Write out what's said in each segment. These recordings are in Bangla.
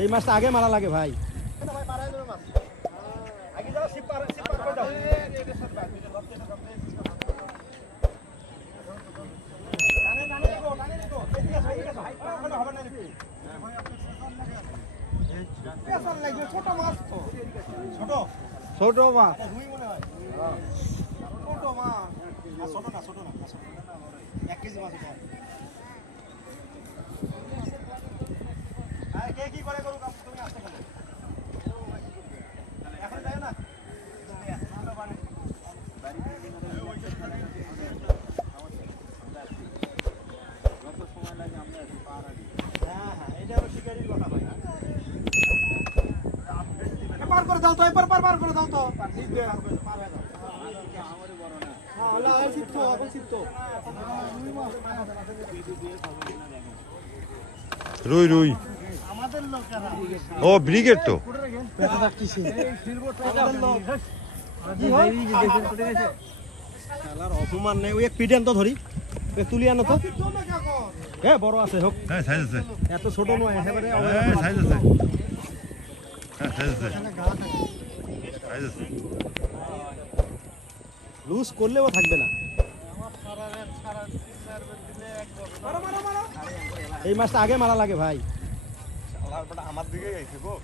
এই মাছটা আগে মারা লাগে ভাই। ছোট মাছ তো ছোট মাছ ছোট মাছ ছোট না 1 কেজি মাছ কে কি করে করুক তুমি আসতে পারো এখন যাও না যত সময় লাগে আমরা একটু পার আগে। হ্যাঁ হ্যাঁ এটা হলো শিকারির কথা ভাই। পার করে দাও তো পার করে দাও তো পার হয়ে যাও আমারই বড় না। হ্যাঁ আল্লাহ সিদ্ধ এখন সিদ্ধ রুই রুই আমাদের লোকেরা ও ব্রিগেড তো পেছাটা কিসে এই সিলবোট আমাদের লোক কি হয় শালার অপমান নেই। ওই এক পিডেন তো ধরি তুলি আনো তো এ বড় আছে হোক। হ্যাঁ সাইজ আছে এত ছোট নয় একেবারে সাইজ আছে হ্যাঁ সাইজ আছে সাইজ আছে লুজ করলেও থাকবে না। এই মাছটা আগে মারা লাগে ভাই। আমার দিকে গেছে গো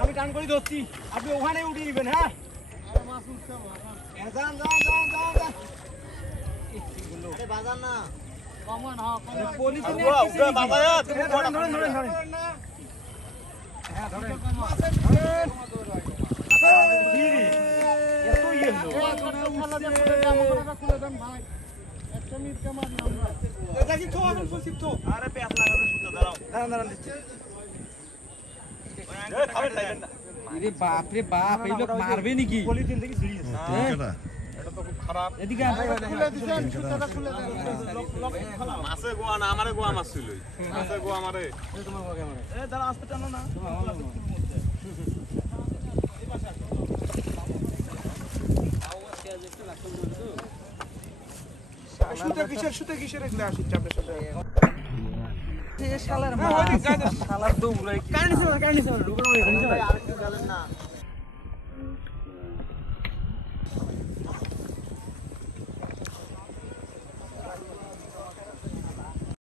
আমি টান করে ধরছি আপনি ওখানে উঠিয়ে নেবেন। হ্যাঁ বাজার না বাপ রে বাপ এই লোক মারবে নাকি? মাছে গোয়া না আমারে গোয়া মাছ ছিল মাছে গোয়া আমারে শালার দৌড়াই